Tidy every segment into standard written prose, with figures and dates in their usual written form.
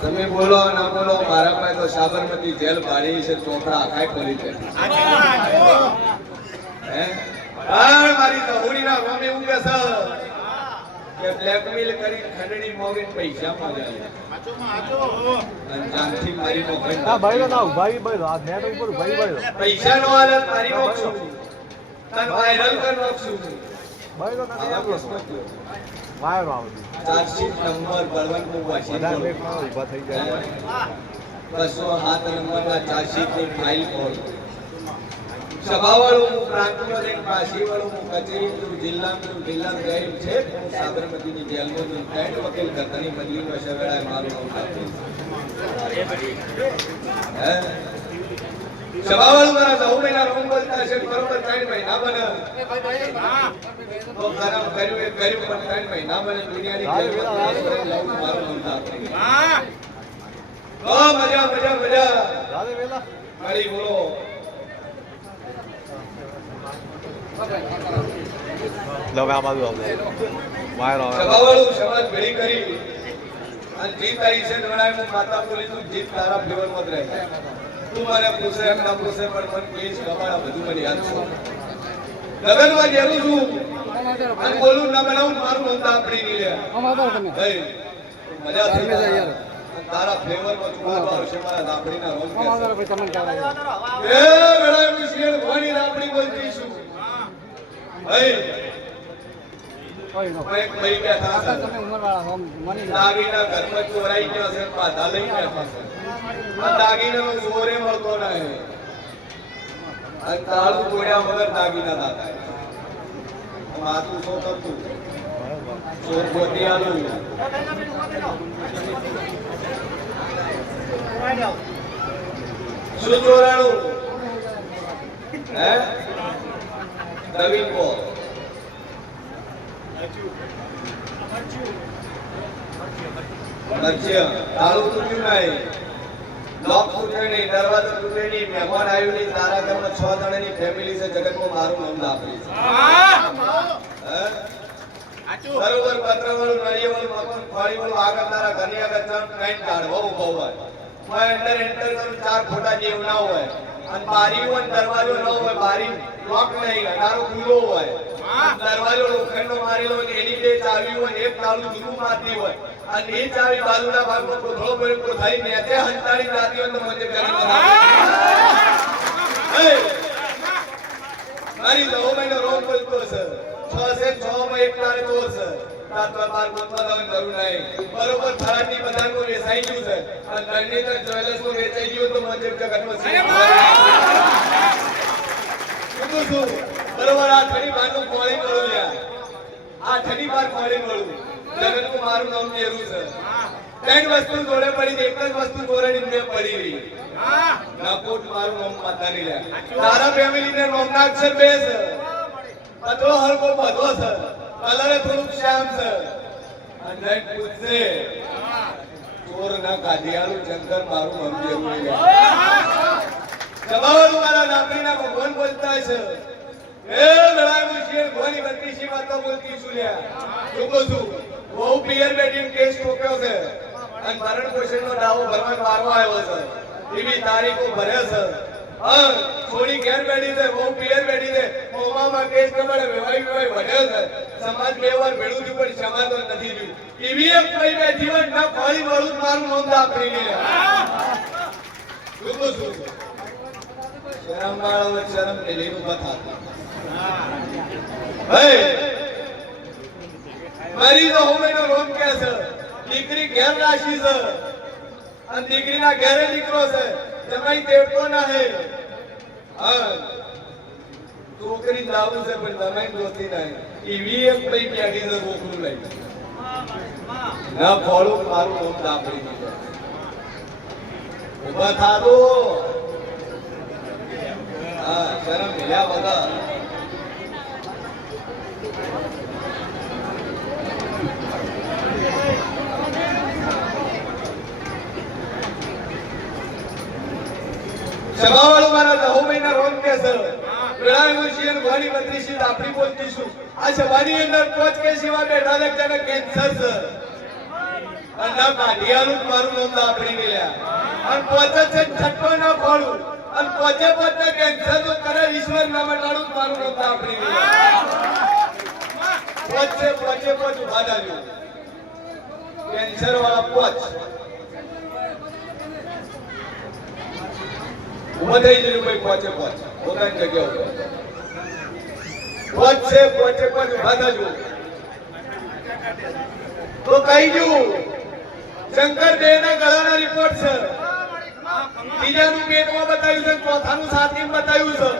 તમે બોલો ના બોલો મારા પાસે તો સાબરમતી જેલ ભાડી છે ચોપડા આખાય ખોલી છે હે મારી તહોડીના રોમે એવું કે છે કે બ્લેકમેલ કરી ખંડણી મોગીને પૈસા માંગ્યા અને જાનથી મારી નોકરી આ ભાઈ ના ભાઈ ભાઈ આ નેટ ઉપર ભાઈ ભાઈ પૈસા નો આલે મારી નોકશું તન વાયરલ કર નોકશું ભાઈ તો નથી આપણો વાયર આવતી ચાર્જશીટ નંબર બળવંતપુર વાશિંગટન ઊભા થઈ જાય 207 નંબરના ચાર્જશીટની ફાઇલ ખોલ સભાવાળું પ્રાંતમાં જઈને પાસીવાળું કચેરી જિલ્લામાં ગઈ છે સાબરમતીની જેલમાં જઈને ત્રણ વકીલ કરતાની બદલીનો સવેળાએ મારું નામ આપ્યું સભાવાળું મારા 9 મહિના રોમ બોલતા છે બરોબર 3 મહિના બને તો ખરાબ કર્યું એ કર્યું પણ 3 મહિના બને દુનિયાની જેલમાં મારું નામ આપ્યું મજા મજા મજા દાદે વેલા મારી બોલો લો આ બાજુ આવજો વાયર આવે સભાવાળું સમાજ ભેળી કરી અને જીત આવી છે નવડાય હું માતા બોલી તું જીત તારા ફેવર મત રહે તું મને પૂછે એમ ના પૂછે પણ મન કેસ ગમાડા બધું મને યાદ છે લગનમાં જેલું છું અને બોલું ના બનાવું મારું મન આપણી નહીં લે ભાઈ મજા થઈ જાય યાર તારા ફેવર માં ચુકાદો આવશે મારા લાપડીના રોમ કે એ વેળાએ હું શેર ભણી લાપડી બોલતી છું ભાઈ એક ભાઈ બેઠા છે દાગીના ઘરમાં ચોરાઈ ગયા છે પાછા લઈ બેઠા છે આ દાગીનાનો ચોરે મળતો નહીં અને તાળું તોડ્યા વગર દાગીના દાતા માથું શું કરતું ચોર ગોતી આલું શું ચોરાણું હે નવીન કો તાળું તૂટ્યું નહીં લોક તૂટ્યું નહીં દરવાજો તૂટ્યો નહીં મહેમાન આવ્યું નહીં તારા ઘરમાં 6 જણાની ફેમિલી છે જગતમાં મારું નામ આપી છે બરોબર પત્રવાળું નળિયાવાળું મકાન ફાળીવાળું આગળ તારા ઘરની આગળ ટ્રેન કાઢવો ઉભો હોય હું એન્ટર કરું 4 ફોટા જેવું ના હોય અને બારી હોય દરવાજો ન હોય બારી લોક નહીં અડારો ખુલ્લો હોય દરવાજો લોખંડનો મારેલો હોય એની બે ચાવી હોય એક તાળું જૂનું મારતી હોય અને એ ચાવી બાજુના ભાગમાં કોથળો પડ્યો થઈ નેચે હંતાડી જાતી હોય તો મને કરી મારી 9 મહિનો રોગ બોલતો છે 6 છે 6 માં એક તારે ચોર છે તાતવા બાર ગોતવા દવાની જરૂર નહીં બરોબર થરાદની બજારમાં વેચાઈ ગયું છે અને દંડીતર જ્વેલર્સમાં વેચાઈ ગયું તો મને જગતમાં શું બરોબર આ ઠની બારનું કોળી મળું લ્યા આ ઠની બાર કોળી મળું જગતનું મારું નામ કેરું છે ત્રણ વસ્તુ જોડે પડી એક જ વસ્તુ જોડેની મેં પડી રહી નાકોટ મારું નામ માતાની લ્યા તારા ફેમિલીને નામના અક્ષર બે છે બધો હરકો બધો છે કલરે થોડુંક શ્યામ છે અને પૂછશે ચોર ના કાઢિયાલું જંગર મારું નામ કેરું સભાવાળું મારા લાકડીના ભગવાન બોલતા છે એ લડાઈ મુશિયર ભોની બત્રીસી વાતો બોલતી છું લ્યા જોકો છું બહુ પિયર બેટિંગ કેસ ઠોક્યો છે અને ભરણ પોષણનો દાવો ભરવાનો વારો આવ્યો છે એવી તારીખો ભરે છે હા થોડી ઘેર બેઠી છે બહુ પિયર બેઠી છે મોમામાં કેસ પ્રમાણે વેવાઈ વધ્યો છે સમાજ બે વાર ભેળું થયું પણ સમાધાન નથી થયું એવી એક કઈ બેઠી હોય ના ફળી વાળું મારું નોંધ આપી લ્યા જોકો છું શરમ વાળો શરમ ને લેનું બતા મારી તો હોમેનો રોમ કે છે દીકરી ઘેર રાશી છે અને દીકરીના ઘેરે દીકરો છે જમાઈ દેવતો ના હે હા છોકરી લાવું છે પણ જમાઈ જોતી નહીં એવી એક પઈ બેઠી છે રોકડું લઈ ના ફોડું મારું રોમ દાપડી દીધું ઉભા થાતો હા શરમ મિલ્યા વગર સભાવાળું મારા 9 મહિના રોમ કે છે વેળાએ મુશિયર ભોની બત્રીસી આપણી બોલતી છું આ સભાની અંદર 5 કેસ એવા બેઠા છે જેને કેન્સર છે અને ના કાઢિયાનું જ મારું નામ દાપડી મેલ્યા અને 5 છે છઠ્ઠો ના ફોડું અને 5 કેન્સર તો કરે ઈશ્વર ના મટાડું જ મારું નામ દાપડી મેલ્યા 5 ઉભા દાજો કેન્સર વાળા 5 ઉભા થઈ જજો ભાઈ 5 પોતાની જગ્યા ઉપર 5 ઉભા થજો તો કહી દઉં શંકર દેવના ગળાના રિપોર્ટ છે ત્રીજાનું પેટમાં બતાવ્યું છે ચોથાનું છાતીમાં બતાવ્યું છે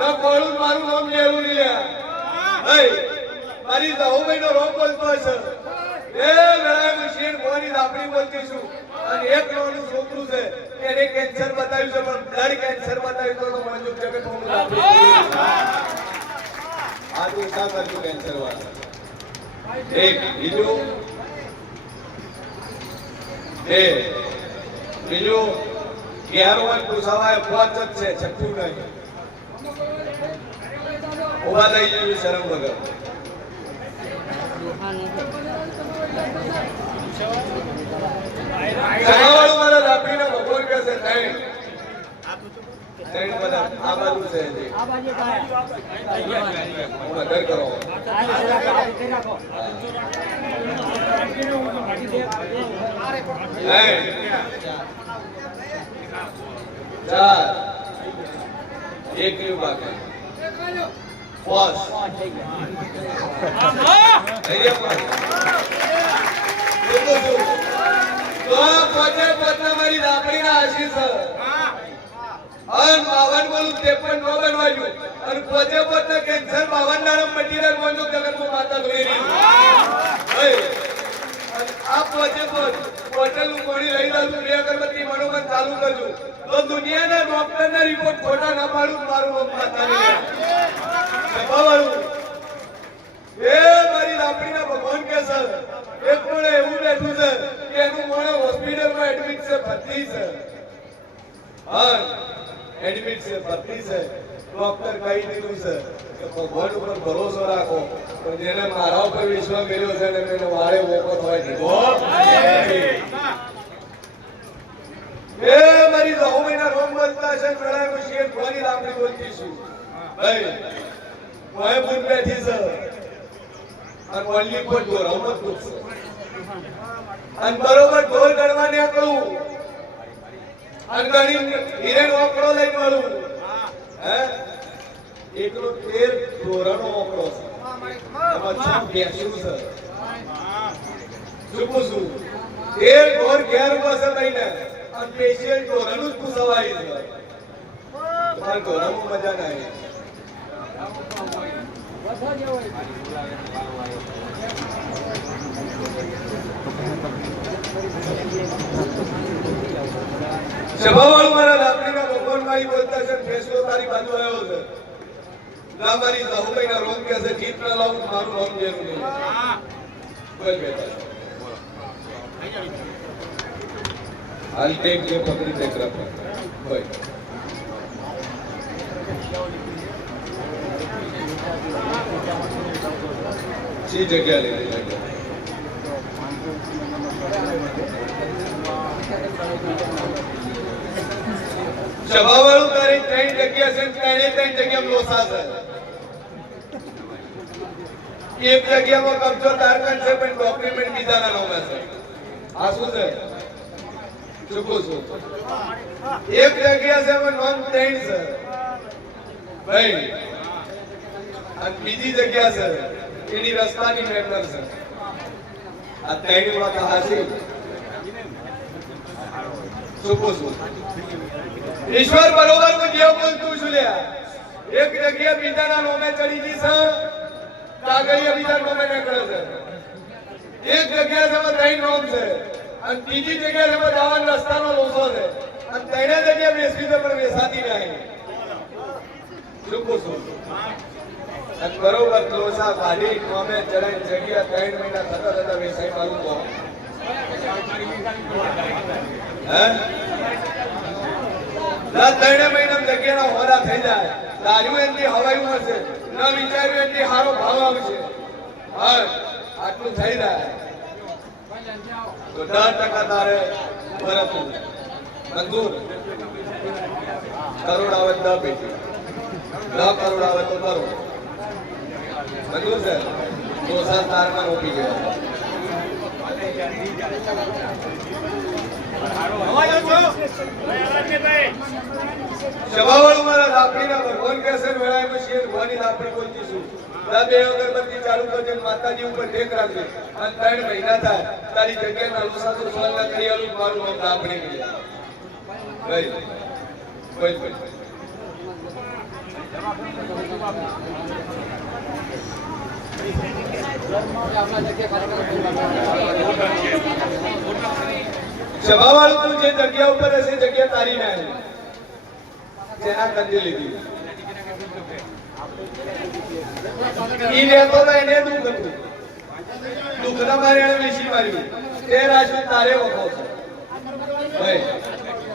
ના કોળું મારું નામ લેવું નહીં લ્યા મારી સહુભાઈ નો રોગ બોલતો હશે એ લડાઈ શેર મોની દાપડી બોલતી છું અને એક નાનું છોકરું છે એને કેન્સર બતાવ્યું છે પણ બ્લડ કેન્સર બતાવ્યું તો મંજૂર જગત હું દાપડી આ તો સા કરજો કેન્સર વાળા એક બીજું બીજું 11 પૂછાવાય 5 જ છે છઠ્ઠું નહીં ઉભા થઈ જજો શરમ વગર જગાવાળું મારા દાપડીના ભગવાન કહે છે ત્રણ બધા આ બાજુ છે આ બાજુ દર કરો ચાર એક રહ્યું બાકી પાંચ મારી દાપડીના આશીષ અને 52 બોલું 53 નો બનવાયું અને 55 કેન્સર 52 નામ મટીરિયલ મોજો જગતમાં માતા ધોઈ રહી અને આ 55 હોટેલ ઉમોડી લઈ જાઉં બે અગરબત્તી મનોમન ચાલુ કરજો તો દુનિયાના ડોક્ટરના રિપોર્ટ ખોટા ના પાડું મારું નામ માતા નહીં સભાવાળું એ મારી દાપડીના ભગવાન કે સર એક પણ એવું બેઠું છે કે એનું મોણે હોસ્પિટલમાં એડમિટ છે ભરતી છે હા એડમિટ છે ભરતી છે ડોક્ટર કહી દીધું છે કે ભગવાન ઉપર ભરોસો રાખો પણ જેને મારા ઉપર વિશ્વાસ કર્યો છે ને એને વારે મોકો થવા દીધો એ મારી 9 મહિના રોમ બોલતા છે લડાઈ શેર ભવાની દાપડી બોલતી છું ભાઈ મોય બુન બેઠી છે અને વલ્લી પર ઢોર અમત દુખશે અને બરોબર ઢોર ગણવા નીકળું અને ગણી હિરેન ઓકળો લઈ મળું હે એકલો 13 ઢોરનો ઓકળો છે એમાં 6 ભેંસું છે ચૂકું છું 13 ઢોર ઘેર પાસે લઈને અને સ્પેશિયલ ઢોરનું જ પૂછવાય છે તમારે ઢોરમાં મજા ના આવી સભાવાળું મારા દાપડીના ભગવાન મારી બોલતા છે ફેસલો તારી બાજુ આવ્યો છે ના મારી સહુભાઈના રોગ કે છે જીત ના લાવું મારું નામ જેનું નહીં બોલ બેટા હાલ ટેક જે પકડી ટેક રાખો બોલ જી જગ્યા લઈ લે સભાવાળું તારી 3 જગ્યા છે 3 જગ્યા લોસા છે એક જગ્યામાં કબજો તારકન છે પણ ડોક્યુમેન્ટ બીજાના નામે છે આ શું છે ચૂકું છું એક જગ્યા છે એમાં નોન 3 છે ભાઈ અને બીજી જગ્યા છે એની રસ્તાની મેટર છે આ 3 વાત હાસી ચૂકું છું ઈશ્વર બરોબર તો જે બોલતું છું લ્યા એક જગ્યા બીજાના નામે ચડી ગઈ છે કાગળિયા બીજા નામે નીકળે છે એક જગ્યા છે 3 નામ છે અને બીજી જગ્યા છે જવાનો રસ્તાનો લોસો છે અને 3 જગ્યા બેસી છે પણ વેસાતી નહીં ચૂકું છું અને બરોબર લોસા ગાડી નામે ચડાઈ જગ્યા 3 મહિના થતા વેસાઈ મારું તો હે ના 3 મહિના જગ્યાના હોરા થઈ જાય ધાર્યું એમની હવાયું હશે ન વિચાર્યું એમની હારો ભાવ આવશે હા આટલું થઈ જાય તો 10% તારે ભરતું મંજૂર કરોડ આવે 10 પેટી 10 કરોડ આવે તો કરોડ મંજૂર છે તો સર તારમાં રોપી ગયા સભાવાળું મારા લાકડીના ભગવાન કહેશે વેળામાં શેર ભવાની લાકડી બોલતી છું બે અગરબત્તી ચાલુ કરજે માતાજી ઉપર ટેક રાખજે અને 3 મહિના થાય તારી જગ્યાના લોસાતો સોલના કરી આલું મારું નામ લાકડી ગયું ભાઈ ભાઈ સભાવાળું તું જે જગ્યા ઉપર હશે જગ્યા તારી ના જેના કંદી લીધી ઈ લેતો તો એને દુઃખ હતું દુઃખના મારે એને વિશી મારી તે રાશિ તારે વખો છે ભાઈ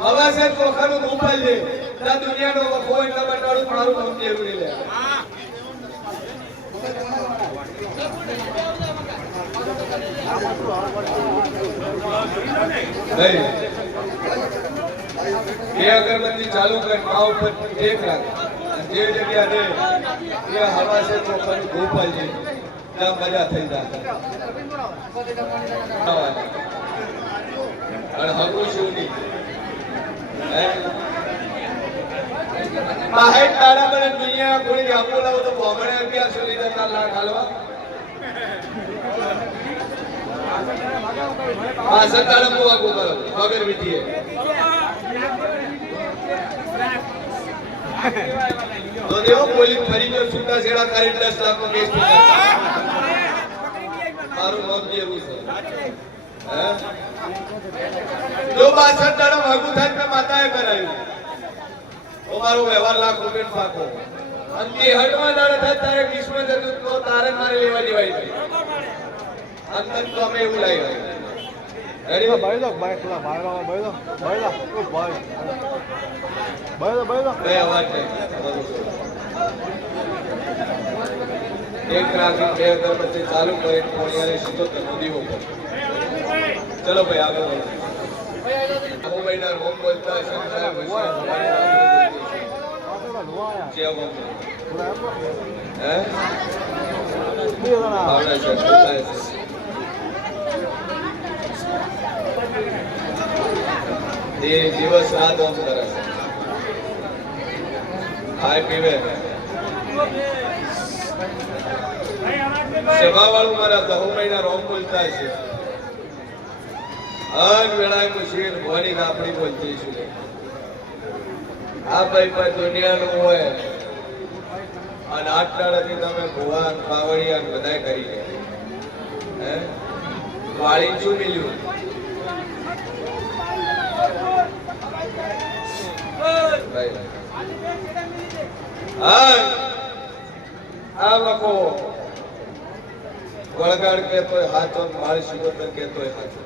હવે છે ચોખાનું દુપાલ છે ના દુનિયાનો વખો એટલે બટાડું મારું નામ જરૂરી લે એ અગરબત્તી ચાલુ કર મા ઉપર ટેક રાખ જે જગ્યા દે એ હવા છે ચોખાનું ગોપાલ છે ત્યાં મજા થઈ જાય અને હગું શું નહીં બાહેર તારા મને દુનિયા કોઈ આપો લાવો તો બોમણે અગિયાર સો લીધા 4 લાખ હાલવા તારા બહુ આગું કરો વગર વિધિએ તો દેવો પોલીસ ફરી જો છૂટા છેડા કરી 10 લાખ નો કેસ મારું નામ જેવું છે જો 62 દાડા ભાગું થાય તો માતાએ કરાયું તો મારો વ્યવહાર લાખ રૂપિયા પાકો અને કે હટવા દાડા થાય તારે કિસ્મત હતું તો તારે મારે લેવા દેવાય છે અંતર તો અમે એવું લાગ્યું રેડી ભાઈ દો ભાઈ થોડા ભાઈ દો ભાઈ દો ભાઈ દો ભાઈ બે અવાજ છે એક રાખી બે અગરબત્તી ચાલુ કરી પોણિયાને સીધો દીવો પર ચલો ભાઈ આગળ વધો હું મહિના હોમ બોલતા સંસાર જે હોમ હે ભાવના છે બોલતા છે તે દિવસ રાત હોમ કરે છે ખાય પીવે સભાવાળું મારા 10 મહિના રોમ બોલતા છે અન વેળાએ મુશીર ભવાની આપણી બોલતી છું આ ભાઈ પર દુનિયાનું હોય અને આટલાથી તમે ભુવાન પાવડિયા બધાય કરી હે વાળી શું મિલ્યું આ વખો વળગાડ કેતોય હાચો મારી શિવતર કેતોય હાચો